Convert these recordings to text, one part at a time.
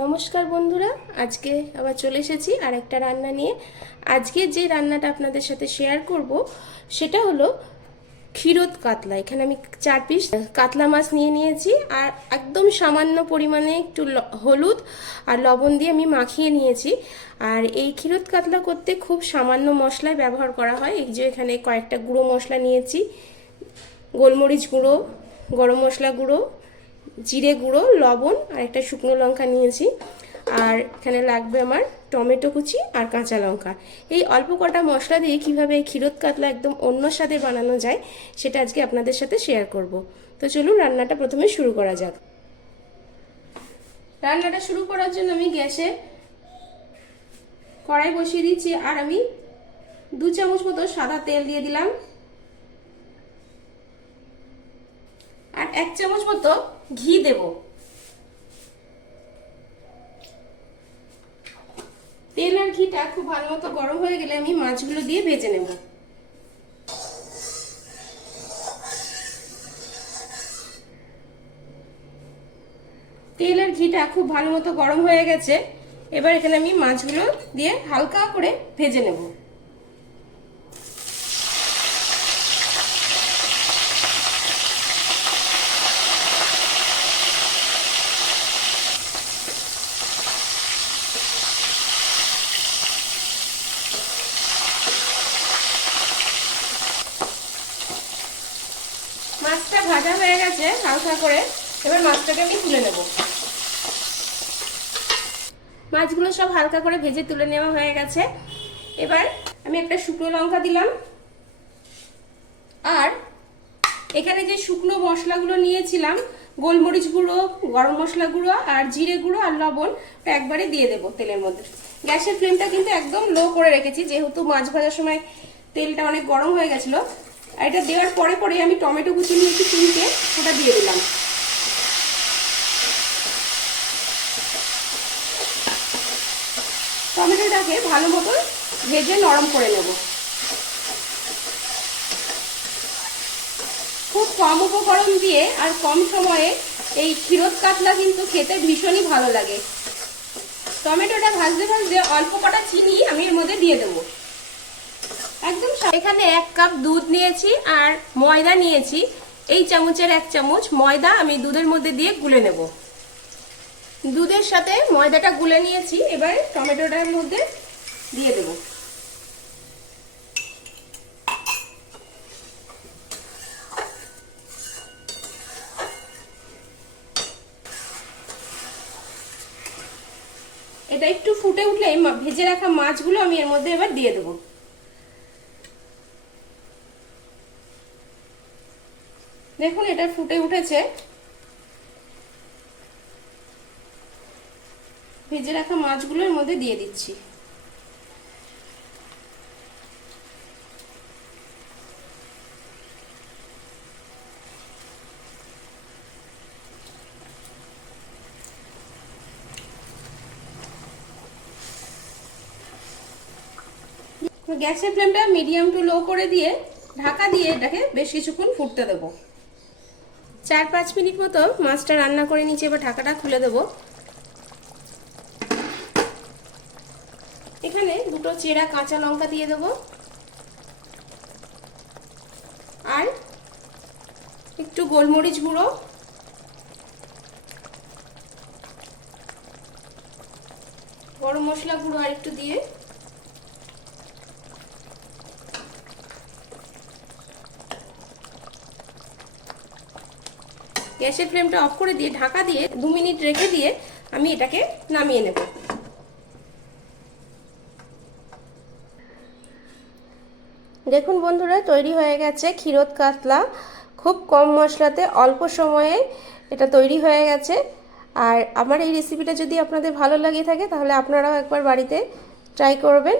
নমস্কার বন্ধুরা, আজকে আবার চলে এসেছি আর একটা রান্না নিয়ে। আজকে যে রান্নাটা আপনাদের সাথে শেয়ার করব সেটা হলো ক্ষীরোদ কাতলা। এখানে আমি 4 পিস কাতলা মাছ নিয়ে নিয়েছি আর একদম সামান্য পরিমাণে একটু হলুদ আর লবণ দিয়ে আমি মাখিয়ে নিয়েছি। আর এই ক্ষীরোদ কাতলা করতে খুব সামান্য মশলাই ব্যবহার করা হয়। এই যে এখানে কয়েকটা গুঁড়ো মশলা নিয়েছি, গোলমরিচ গুঁড়ো, গরম মশলা গুঁড়ো, জিরে গুঁড়ো, লবণ আর একটা শুকনো লঙ্কা নিয়েছি। আর এখানে লাগবে আমার টমেটো কুচি আর কাঁচা লঙ্কা। এই অল্প কটা মশলা দিয়ে কীভাবে এই ক্ষীরোদ কাতলা একদম অন্য স্বাদে বানানো যায় সেটা আজকে আপনাদের সাথে শেয়ার করব। তো চলুন রান্নাটা প্রথমে শুরু করা যাক। রান্নাটা শুরু করার জন্য আমি গ্যাসে কড়াই বসিয়ে দিচ্ছি আর আমি 2 চামচ মতো সাদা তেল দিয়ে দিলাম আর 1 চামচ মতো ঘি দেব। তেল আর ঘিটা খুব ভালো মতো গরম হয়ে গেলে আমি মাছগুলো দিয়ে ভেজে নেব। তেল আর ঘিটা খুব ভালো মতো গরম হয়ে গেছে। এবার এখানে আমি মাছগুলো দিয়ে হালকা করে ভেজে নেব। মাছটা ভাজা হয়ে গেছে হালকা করে, এবার মাছটাকে আমি তুলে নেব। মাছগুলো সব হালকা করে ভেজে তুলে নেওয়া হয়ে গেছে। এবার আমি একটা শুকনো লঙ্কা দিলাম আর এখানে যে শুকনো মশলাগুলো নিয়েছিলাম, গোলমরিচ গুঁড়ো, গরম মশলা গুঁড়ো আর জিরে গুঁড়ো আর লবণ, একবারে দিয়ে দেবো তেলের মধ্যে। গ্যাসের ফ্লেমটা কিন্তু একদম লো করে রেখেছি, যেহেতু মাছ ভাজার সময় তেলটা অনেক গরম হয়ে গেছিলো। আর এটা দেওয়ার পরে পরে আমি টমেটো কুচি নিয়েছি 3টে, ওটা দিয়ে দিলাম। টমেটোটাকে ভালো মতো ভেজে নরম করে নেব। খুব কম উপকরণ দিয়ে আর কম সময়ে এই ক্ষীরোদ কাতলা কিন্তু খেতে ভীষণই ভালো লাগে। টমেটোটা ভাজতে ভাজতে অল্প কটা চিনি আমি এর মধ্যে দিয়ে দেবো। একদম এখানে 1 কাপ দুধ নিয়েছি আর ময়দা নিয়েছি। এই চামচের 1 চামচ ময়দা আমি দুধের মধ্যে দিয়ে গুলে নেব। দুধের সাথে ময়দাটা গুলে নিয়েছি, এবার টমেটোটার মধ্যে দিয়ে দেব। এটা একটু ফুটে উঠলে ভেজে রাখা মাছগুলো আমি এর মধ্যে এবার দিয়ে দেব। দেখুন এটা ফুটে উঠেছে। ভেজে রাখা মাছগুলো এর মধ্যে দিয়ে দিচ্ছি। গ্যাসের ফ্লেমটা মিডিয়াম টু লো করে দিয়ে ঢাকা দিয়ে এটাকে বেশ কিছুক্ষণ ফুটতে দেবো। 4-5 মিনিট মতো মাছটা রান্না করে নিচে, এবার ঢাকাটা খুলে দেবো। এখানে 2টো চেরা কাঁচা লঙ্কা দিয়ে দেবো আর একটু গোলমরিচ গুঁড়ো, গরম মশলা গুঁড়ো আর একটু দিয়ে গ্যাসের ফ্লেমটা অফ করে দিয়ে ঢাকা দিয়ে 2 মিনিট রেখে দিয়ে আমি এটাকে নামিয়ে নেব। দেখুন বন্ধুরা, তৈরি হয়ে গেছে ক্ষীরোদ কাতলা। খুব কম মশলাতে অল্প সময়ে এটা তৈরি হয়ে গেছে। আর আমার এই রেসিপিটা যদি আপনাদের ভালো লাগে থাকে তাহলে আপনারাও একবার বাড়িতে ট্রাই করবেন।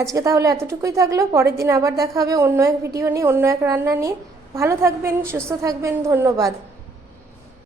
আজকে তাহলে এতটুকুই থাকলো। পরের দিন আবার দেখা হবে অন্য এক ভিডিও নিয়ে, অন্য এক রান্না নিয়ে। ভালো থাকবেন, সুস্থ থাকবেন, ধন্যবাদ।